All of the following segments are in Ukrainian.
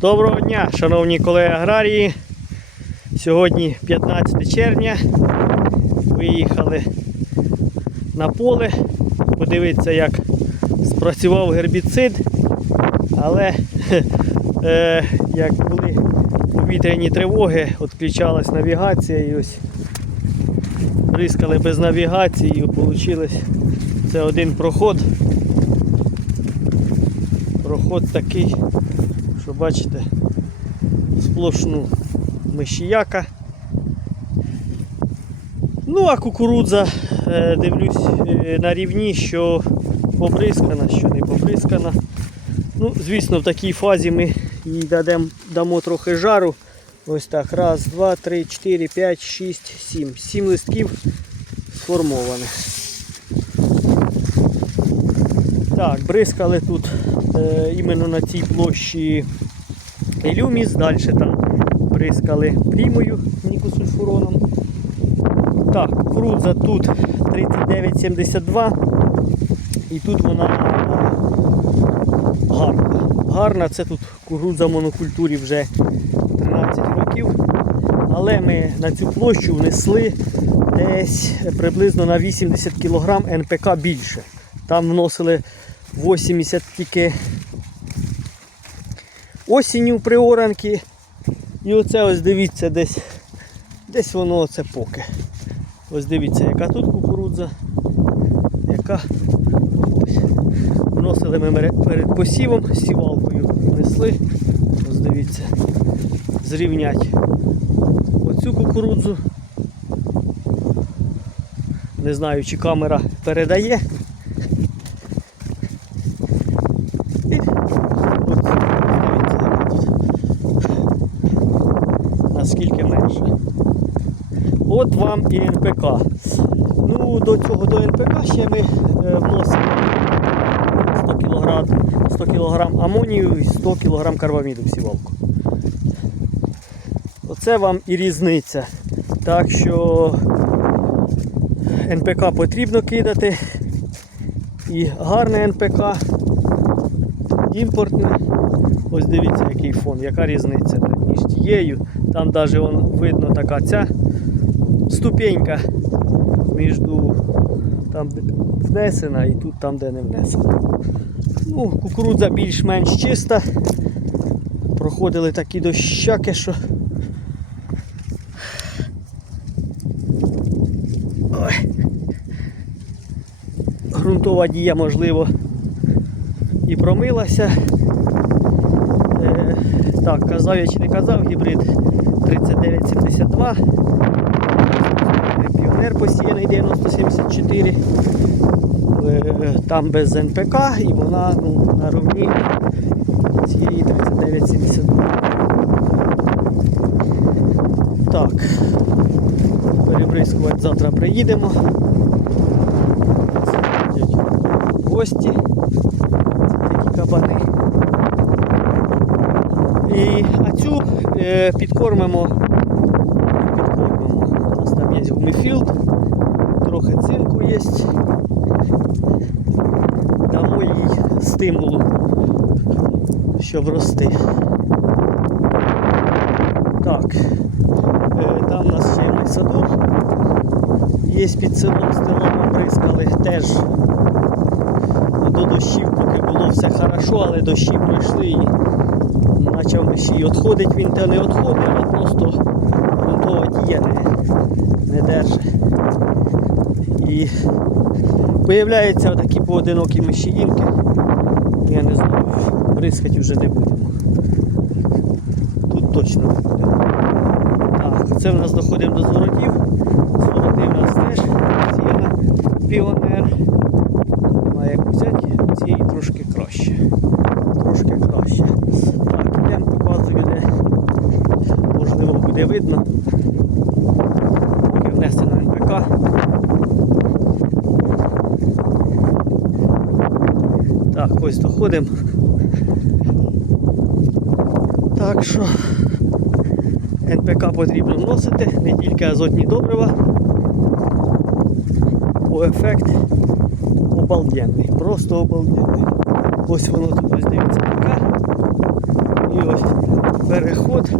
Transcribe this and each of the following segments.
Доброго дня, шановні колеги аграрії. Сьогодні 15 червня. Виїхали на поле. Подивитися, як спрацював гербіцид. Але е, як були повітряні тривоги, відключалась навігація і ось бризкали без навігації і вийшло це один проход. Проход такий, що бачите, сплошну мишіяка. Ну, а кукурудза, е, дивлюсь е, на рівні, що побризкана, що не побризкана. Ну, звісно, в такій фазі ми їй дадем, дамо трохи жару. Ось так. Раз, два, три, чотири, п'ять, шість, сім. Сім листків сформованих. Так, бризкали тут е, іменно на цій площі Ілюміс, далі там бризкали прімою нікосульфуроном. Так, кукурудза тут 39,72 і тут вона гарна. Гарна, це тут кукурудза монокультурі вже 13 років. Але ми на цю площу внесли десь приблизно на 80 кг НПК більше. Там вносили 80 тільки осінню при оранки. І оце ось дивіться десь, десь воно оце поки. Ось дивіться, яка тут кукурудза, яка. Вносили ми перед посівом, сівалкою внесли. Ось дивіться, зрівнять оцю кукурудзу. Не знаю, чи камера передає. І ось, дивіться, яка тут. Наскільки менше. От вам і НПК. Ну, до цього до НПК ще ми е, вносимо 100 кг, 100 кг амонію і 100 кг карбаміду сівалку. Оце вам і різниця. Так що НПК потрібно кидати. І гарне НПК, імпортне. Ось дивіться, який фон, яка різниця між тією. Там навіть видно така ця ступенька між там, де внесена і тут там, де не внесена. Ну, кукурудза більш-менш чиста. Проходили такі дощаки, що. Ой. Грунтова дія, можливо, і промилася. Е, так, казав я чи не казав, гібрид 3972. Піонер посіяний 9074. Е, Там без НПК і вона ну, на рівні цієї 3972. Так. Перебризкувати завтра приїдемо. Гості. Такі кабани. І, а цю е. Підкормимо. Нас там трохи цинку є. Дамо їй стимулу, щоб рости. Так. Е, там у нас ще є садок. Є під селом стелом бризкали теж до дощів, поки було все хорошо, але дощі пройшли і почав ще й відходить він та не відходить, а просто грунтова дія не держить. І появляються такі поодинокі мишіїнки. Я не знаю, бризкати вже не будемо. Тут точно не будемо. Так, це в нас доходимо до зворотів. Звороти в нас теж сіяна піонер. А як взяти, цієї трошки краще. Трошки краще. Так, ідемо показую, де можливо буде видно. Поки. Так, ось доходимо. Так що НПК потрібно вносити, не тільки азотні добрива. Бо ефект обалденний, просто обалденний. Ось воно тут ось дивіться така. І ось переход.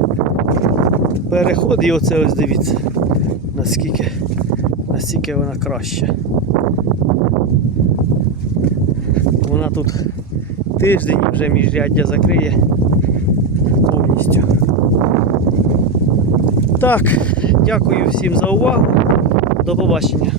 Переход і оце ось дивіться, наскільки, наскільки вона краще. Вона тут тиждень вже міжряддя закриє повністю. Так, дякую всім за увагу. До побачення.